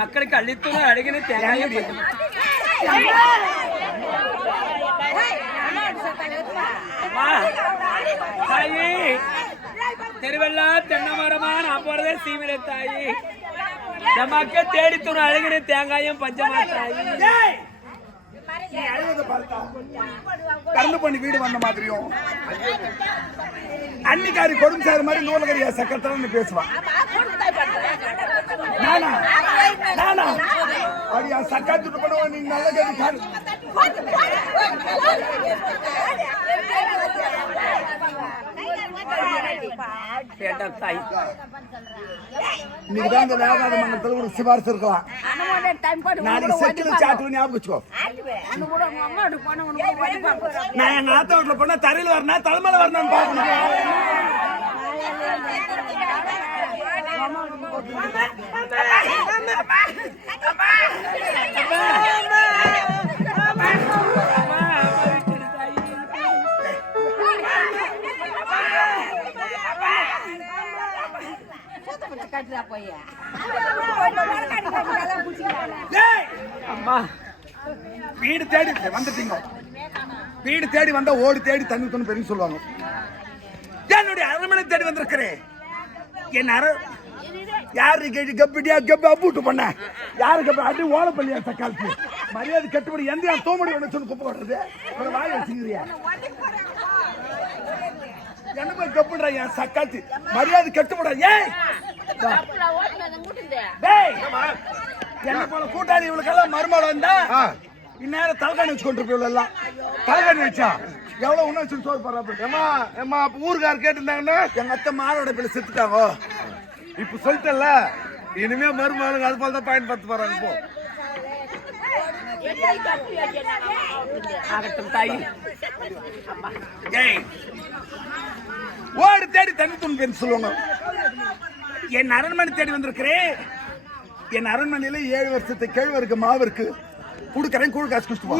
மக்களுக்கு அள்ளித்துணை அழகின தேங்காய் பச்சை அம்மா, தாயி. தெருவெல்லாம் தென்னை மரமா நான் போறதே சீவில தாயி. இந்த மக்கள் தேடி துணை அழகின தேங்காயும் பஞ்சமா தாயி. கண்ணு பண்ணி வீடு வந்த மாதிரியும் அன்னிக்காரி கொடும்சாரு மாதிரி நூலகரியா சக்கரத்துல பேசுவான் நானா? நானா? அடியா சக்காத்துட்டு பண்ணுவ நீ நல்ல கதி காடு இன்னைக்கு தான் இந்த வேகாத ஒரு சிபாரிசு இருக்கலாம். நாளைக்கு செட்டில் சாட்டு ஞாபகம் வச்சுக்கோ. நான் எங்க ஆத்த வீட்டுல போனா தரையில் வரணும் தலைமையில வரணும்னு பாக்கணும் அம்மா, வீடு தேடி வந்துட்டீங்க. வீடு தேடி வந்தா ஓடி தேடி தண்ணி பெரிய சொல்லுவாங்க. என்னுடைய அரண்மனை தேடி வந்திருக்கிறேன். என் அரை யாரு கேட்டு கப்பிடியா கப்பி அப்புட்டு பண்ண. யாரு கப்பி? அடி ஓலப்பள்ளியா தக்காளி மரியாதை கட்டுப்படி. எந்த தோமடி ஒன்று சொல்லி குப்பை போடுறது ஒரு வாய் வச்சுக்கிறியா என்ன போய் கப்புடுறா என் சக்காத்தி மரியாதை கட்டுப்படா. ஏய்! டேய்! என்ன போல கூட்டாளி இவளுக்கெல்லாம் மருமகள் வந்தா? இந்நேரம் தலைகாணி வச்சு கொண்டு போய் எல்லாம் தலைகாணி வச்சா? எவ்வளவு உணவு வச்சு சோறு போடுறா ஏமா ஏமா அப்ப ஊருக்கார் கேட்டிருந்தாங்கன்னா? எங்க அத்தை மாரோட பிள்ளை செத்துட்டாங்க. இப்ப சொல்லிட்டல இனிமே மருமகளுக்கு அது போல தான் பயன்படுத்த போறாங்க போ. ஆகட்டும் தாயி. ஏய். ஓடி தேடி தண்ணி துணி சொல்லுவாங்க. என் அரண்மனை தேடி வந்திருக்கிறேன். என் அரண்மனையில ஏழு வருஷத்து கேழ்வு இருக்கு மாவு இருக்கு. கொடுக்கறேன் கூழ் காசு குடிச்சிட்டு போ.